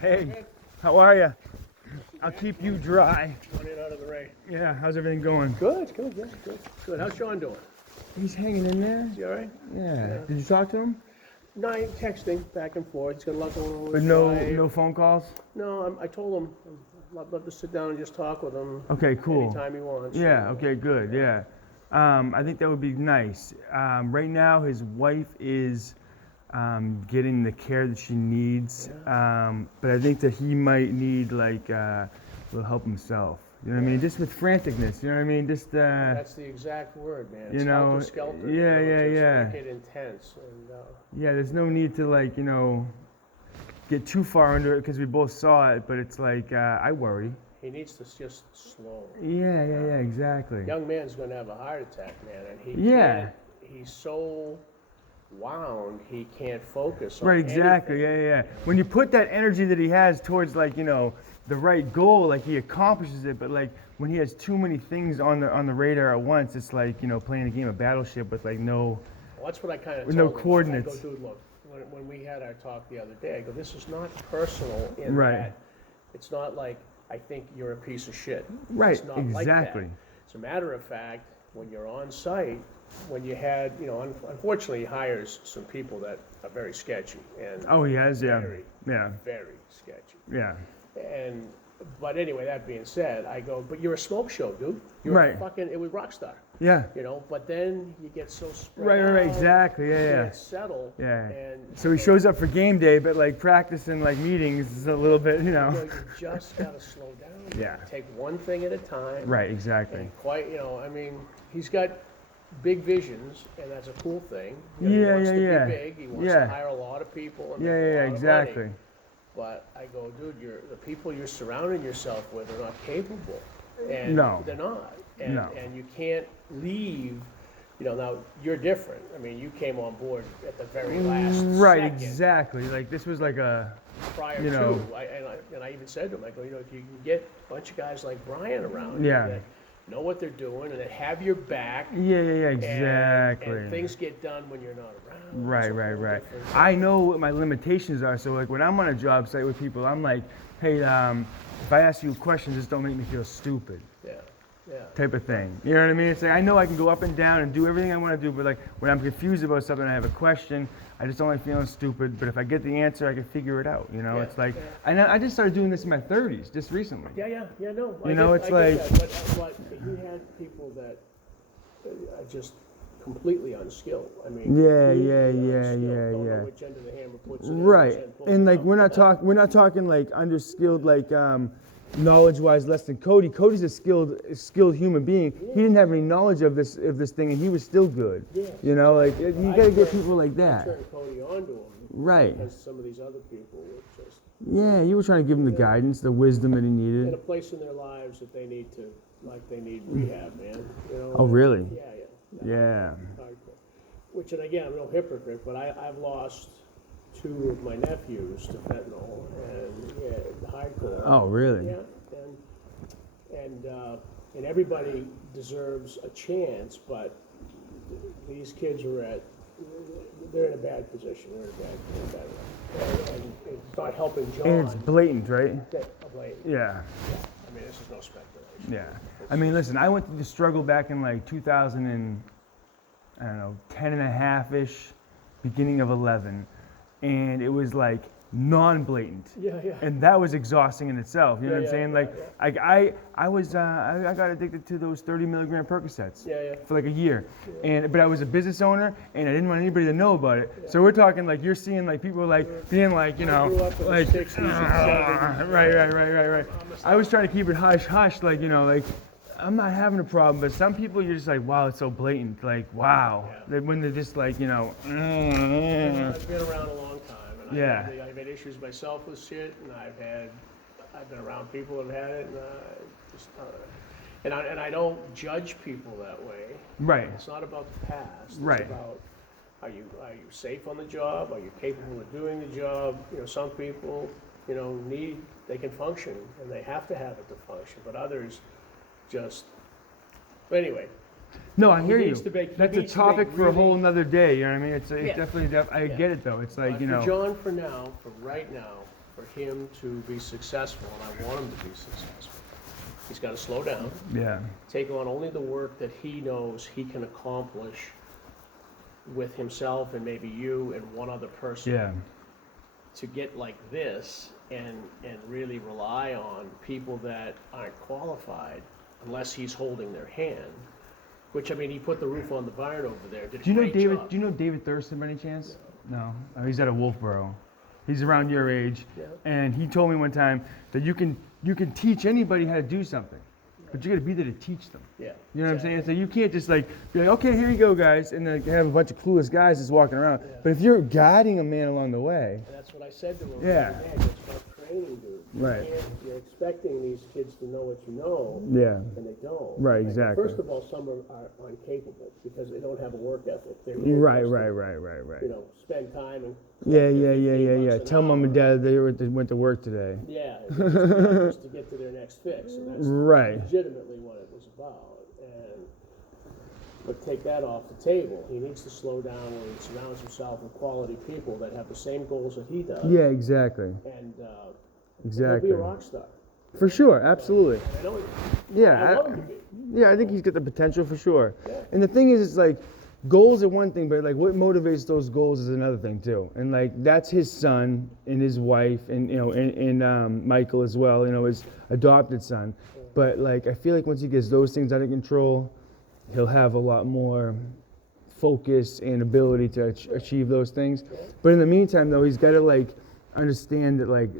Hey, how are you? I'll keep you dry. Running out of the rain. Yeah, how's everything going? Good. Good. How's Sean doing? He's hanging in there. Is he all right? Yeah. Did you talk to him? No, I'm texting back and forth. He's got a lot going on with But his wife. no phone calls? No, I told him I'd love to sit down and just talk with him. Okay, cool. Anytime he wants. Yeah, okay, good, yeah. I think that would be nice. Right now, his wife is getting the care that she needs, but I think that he might need like a little help himself. You know what I mean? Just with franticness. You know what I mean? Just That's the exact word, man. It's you know, helter-skelter. yeah. Just make it intense. And, yeah. There's no need to like get too far under it because we both saw it, but it's like I worry. he needs to just slow. Yeah, exactly. Young man's going to have a heart attack, man, and he's so wound he can't focus on Right, exactly. anything. Yeah. When you put that energy that he has towards like the right goal, like he accomplishes it. But like when he has too many things on the radar at once, it's like playing a game of Battleship with like no. Well, that's what I kind of With told no him. coordinates. I go, dude, look, when we had our talk the other day, I go, this is not personal in Right. that. It's not like I think you're a piece of shit. Right, It's not like exactly. that. As a matter of fact, when you're on site, when you had, unfortunately, he hires some people that are very sketchy and Oh, he has, yeah, very, yeah, very sketchy. yeah. But anyway, that being said, I go, but you're a smoke show, dude. You're Right. it was Rockstar, Yeah. but then you get so spread Right, out, exactly. you Yeah. can't settle. Yeah. And So he shows up for game day, but like practice and like meetings is a little bit, you just got to slow down. Yeah. Take one thing at a time. Right, exactly. And he's got big visions, and that's a cool thing. He Yeah, wants to yeah. be big. He wants Yeah. to hire a lot of people. And Yeah, make a lot of exactly. money. But I go, dude, the people you're surrounding yourself with are not capable. And No. they're not. And, No. and you can't leave. Now you're different. I mean, you came on board at the very last Right, second. exactly. Like this was like a. Prior You know. to, and I even said to him, I go, if you can get a bunch of guys like Brian around, Yeah. that know what they're doing and that have your back, Yeah, and- exactly. and things get done when you're not around. Right, It's a right, whole right. different- I know what my limitations are, so like when I'm on a job site with people, I'm like, hey, if I ask you a question, just don't make me feel stupid, Yeah. type of thing. You know what I mean? It's like I know I can go up and down and do everything I want to do, but like when I'm confused about something, I have a question, I just don't like feeling stupid. But if I get the answer, I can figure it out. Yeah, It's like, yeah. and I just started doing this in my 30s, just recently. Yeah, no. It's I like- get that, but you had people that are just completely unskilled. I mean, Yeah, completely yeah, unskilled, yeah, don't yeah. know which end of the hammer puts it in, which Right, end pulls and it like out. we're not talking like underskilled, like knowledge-wise less than Cody. Cody's a skilled human being. He didn't have any knowledge of this thing, and he was still good. Yes. You I gotta get turned- people like I that. turned Cody onto him Right. because some of these other people were just Yeah, you were trying to give him the guidance, the wisdom that he in a needed. place in their lives that they need to, like they need rehab, man. Oh, really? Yeah. Yeah. Hardcore. Which, and again, I'm a real hypocrite, but I've lost two of my nephews to fentanyl and hardcore. Oh, really? Yeah, and everybody deserves a chance, but these kids they're in a bad position. They're in a bad way. And it's not helping John. And it's blatant, right? Of late. Yeah. I mean, this is no speculation. Yeah. I mean, listen, I went through the struggle back in like 2000 and, I don't know, 10 and a half-ish, beginning of 11. And it was like non-blatant. Yeah. And that was exhausting in itself. You know what I'm Yeah, saying? yeah, Like, I got addicted to those 30 milligram Percocets. Yeah. For like a year. But I was a business owner and I didn't want anybody to know about it. So we're talking like you're seeing like people like being like, I grew up in the like 60s and 70s. right. I was trying to keep it hush, like, like I'm not having a problem, but some people you're just like, wow, it's so blatant. Like, wow. When they're just like, I've been around a long time, and Yeah. I've had issues myself with shit, and I've been around people that have had it, and I don't judge people that way. Right. It's not about the past. It's Right. about are you safe on the job? Are you capable of doing the job? Some people, they can function, and they have to have it to function, but others just. But anyway. No, I hear you. needs to make- he That's a needs to topic make for a whole really- nother day. You know what I mean? It's Yeah. definitely. I Yeah. get it though. It's like But for John, for right now, for him to be successful, and I want him to be successful, he's got to slow down, Yeah. take on only the work that he knows he can accomplish with himself and maybe you and one other person. Yeah. To get like this and really rely on people that aren't qualified unless he's holding their hand. Which, I mean, he put the roof on the barn over there, did a Do you know great David? job. Do you know David Thurston by any chance? No. He's out of Wolfboro. He's around your age, Yeah. and he told me one time that you can teach anybody how to do something, but you got to be there to teach them. Yeah. You know what I'm saying? So you can't just like be like, okay, here you go, guys, and then have a bunch of clueless guys just walking around. Yeah. But if you're guiding a man along the way, And that's what I said to him. Yeah. The other day, it's about training, dude. Right. You're expecting these kids to know what you know, yeah, and they don't. Right, Like, exactly. First of all, some are incapable because they don't have a work ethic. They're right, just, right. You know, spend time and. Yeah. $15 an Tell mom and hour. dad they went to work today. Yeah, just to get to their next fix. And that's Right. legitimately what it was about. But take that off the table. He needs to slow down and surround himself with quality people that have the same goals that he does. Yeah, exactly. And Exactly. he'll be a rock star. For sure, absolutely. I know Yeah, I want him to be. yeah, I think he's got the potential for sure. Yeah. And the thing is, it's like goals are one thing, but like what motivates those goals is another thing too. And like that's his son and his wife, and you know, and Michael as well. You know, his adopted son. But like I feel like once he gets those things under control, he'll have a lot more focus and ability to achieve those things. But in the meantime, though, he's got to like understand that like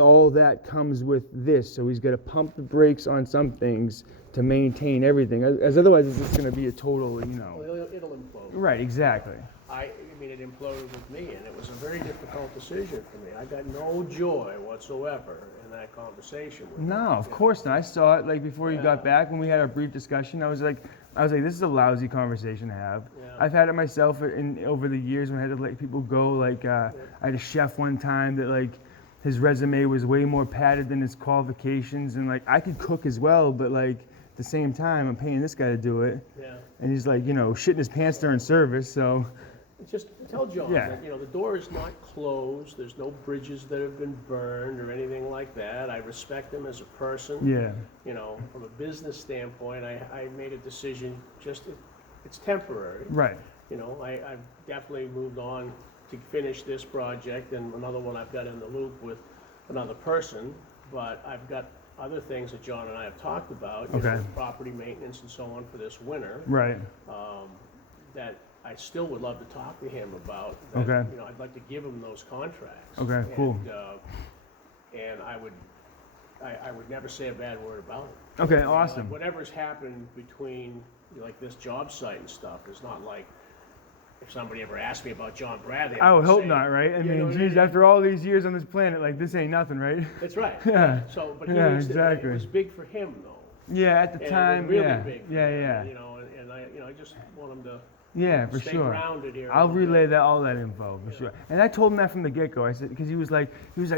all that comes with this. So he's got to pump the brakes on some things to maintain everything. As otherwise, it's just going to be a total, you know. Well, it'll implode. Right. Exactly. I mean, it imploded with me, and it was a very difficult decision for me. I got no joy whatsoever in that conversation with him. No, of course not. I saw it like before you got back when we had our brief discussion. I was like, this is a lousy conversation to have. Yeah. I've had it myself over the years when I had to let people go. Like I had a chef one time that like his resume was way more padded than his qualifications, and like I could cook as well, but like at the same time I'm paying this guy to do it, Yeah. and he's like, you know, shitting his pants during service. So Just tell John Yeah. that, you know, the door is not closed. There's no bridges that have been burned or anything like that. I respect him as a person. yeah, You know, from a business standpoint, I made a decision it's temporary. right, You know, I've definitely moved on to finish this project and another one I've got in the loop with another person, but I've got other things that John and I have talked about, you know, Okay. property maintenance and so on for this winter, right, that I still would love to talk to him about. That, Okay. You know, I'd like to give him those contracts. Okay, cool. And I would never say a bad word about it. okay, Like, awesome. whatever's happened between, like, this job site and stuff is not like, if somebody ever asked me about John Bradley, I would would hope say, not, right? I you know mean, what geez, after all these years on this planet, like this ain't nothing, right? That's right. Yeah. So, but Yeah, needs to- exactly. it was big for him, though. Yeah, at the And time, really yeah, big for yeah, him, yeah, You know, and I just want him to yeah, for stay sure. grounded here. a I'll little bit. relay all that info for sure. And I told him that from the get-go. I said, because he was like,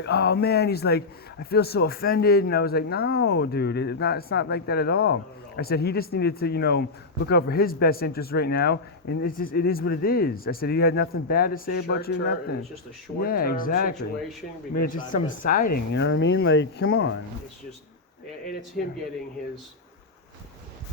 oh man, he's like, I feel so offended, and I was like, no, dude, it's not like that at all. I said he just needed to, you know, look out for his best interest right now, and it is what it is. I said he had nothing bad to say about you, Short-term, nothing. It's just a short-term Yeah, exactly. situation. I mean, it's because just I've some got- siding, you know what I mean? Like, come on. It's just, and it's him getting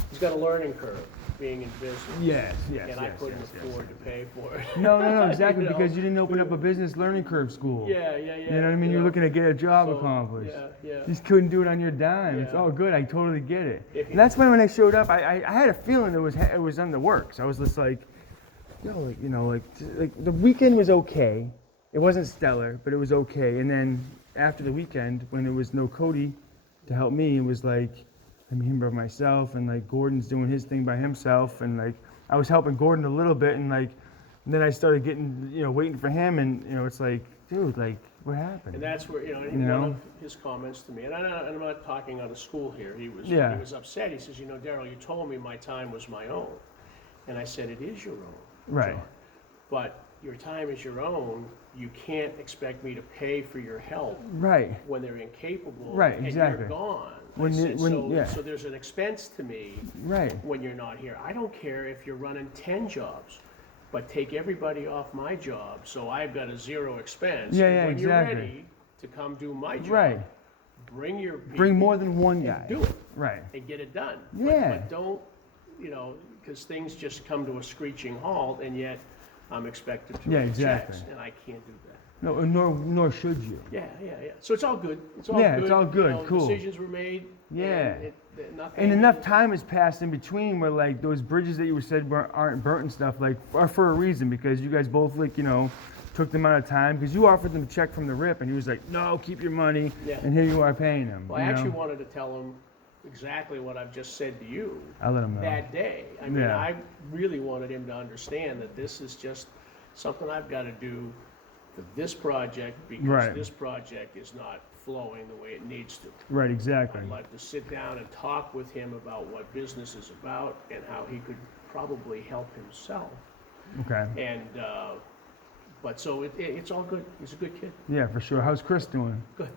he's got a learning curve being in business. Yes, And I couldn't afford to pay for it. No, exactly, You know? because you didn't open up a business learning curve school. Yeah. You know what I mean? You're looking to get a job So, accomplished. Yeah. You just couldn't do it on your dime. It's Yeah. all good. I totally get it. If And that's why when I showed up, I had a feeling it was on the works. I was just like, like the weekend was okay. It wasn't stellar, but it was okay. And then after the weekend, when there was no Cody to help me, it was like I'm here by myself, and like Gordon's doing his thing by himself, and like I was helping Gordon a little bit, and like then I started getting, waiting for him, and it's like, dude, like what happened? And that's where, You one know? of his comments to me, and I'm not talking out of school here, he was upset. He says, Daryl, you told me my time was my own. And I said, it is your own. Right. John. But your time is your own. You can't expect me to pay for your help Right. when they're incapable Right, and exactly. you're gone. When I you- said, when- yeah. so there's an expense to me Right. when you're not here. I don't care if you're running 10 jobs, but take everybody off my job, so I've got a zero expense. Yeah, And yeah, when exactly. you're ready to come do my job. Right. Bring your people. Bring more than one and guy. do it Right. and get it done. Yeah. But don't, because things just come to a screeching halt, and yet I'm expected to Yeah, write exactly. checks, and I can't do that. No, nor should you. Yeah. So it's all good. It's all Yeah, good. it's all good. Cool. Decisions were made. Yeah. Nothing. And enough time has passed in between where like those bridges that you said aren't burnt and stuff like are for a reason, because you guys both like took the amount of time, because you offered them a check from the rip and he was like, no, keep your money. Yeah. And here you are paying him. Well, I actually wanted to tell him exactly what I've just said to you I'll let him know. that day. I mean, Yeah. I really wanted him to understand that this is just something I've got to do for this project, because Right. this project is not flowing the way it needs to. Right, exactly. I'd like to sit down and talk with him about what business is about and how he could probably help himself. Okay. And, but so it's all good. He's a good kid. Yeah, for sure. How's Chris doing? Good.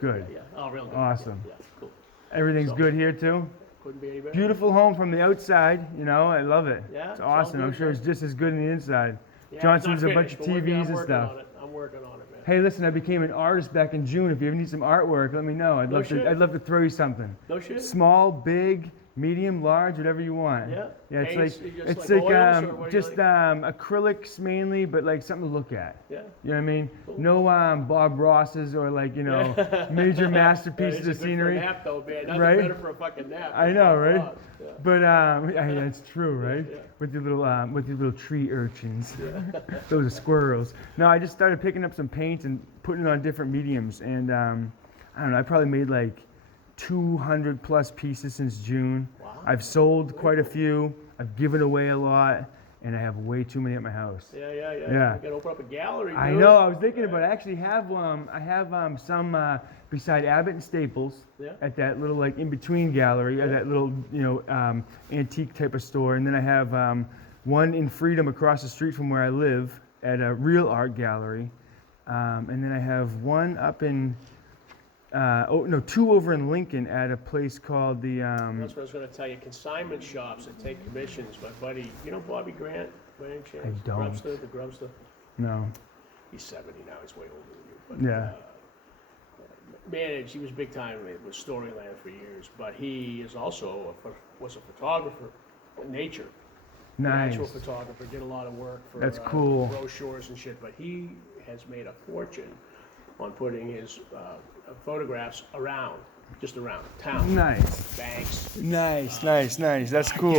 Good. Yeah. Oh, real good. Awesome. Yeah, cool. Everything's So- good here too? Couldn't be any better. Beautiful home from the outside, I love it. Yeah, It's it's all awesome. I'm good, sure it's just as good on the inside. Yeah, Johnson's it's a not bunch of finished, but TVs and I'm working stuff. on it. I'm working on it, man. Hey, listen, I became an artist back in June. If you ever need some artwork, let me know. No shit. I'd love to throw you something. No shit? Small, big, medium, large, whatever you want. Yeah. Yeah, it's Paints, like you just it's like like oils, or what do you just like? acrylics mainly, but like something to look at. Yeah. You know what I mean? Cool. No Bob Rosses or like major masterpieces It's of good for a scenery. nap, though, man. Nothing Right? better for a fucking nap. I know, right? God, yeah. But yeah, it's true, right? Yeah. With your little tree urchins, those are squirrels. No, I just started picking up some paint and putting it on different mediums, and I don't know. I probably made like 200 plus pieces since June. Wow. I've sold quite a few. I've given away a lot, and I have way too many at my house. Yeah. Yeah. You can open up a gallery, dude. I know. I was thinking about it. I actually have I have some beside Abbott and Staples Yeah. at that little like in between gallery, at that little antique type of store, and then I have one in Freedom across the street from where I live at a real art gallery, and then I have one up in two over in Lincoln at a place called the That's what I was going to tell you. Consignment shops that take commissions. My buddy, Bobby Grant, by any chance? I don't. Grubster, the Grubster. no. He's 70 now. He's way older than you. But, Yeah. Managed. He was big time with Storyland for years, but he is also was a photographer, nature. Nice. Natural photographer, did a lot of work for That's cool. brochures and shit, but he has made a fortune on putting his photographs around town, Nice. banks. Nice. That's cool.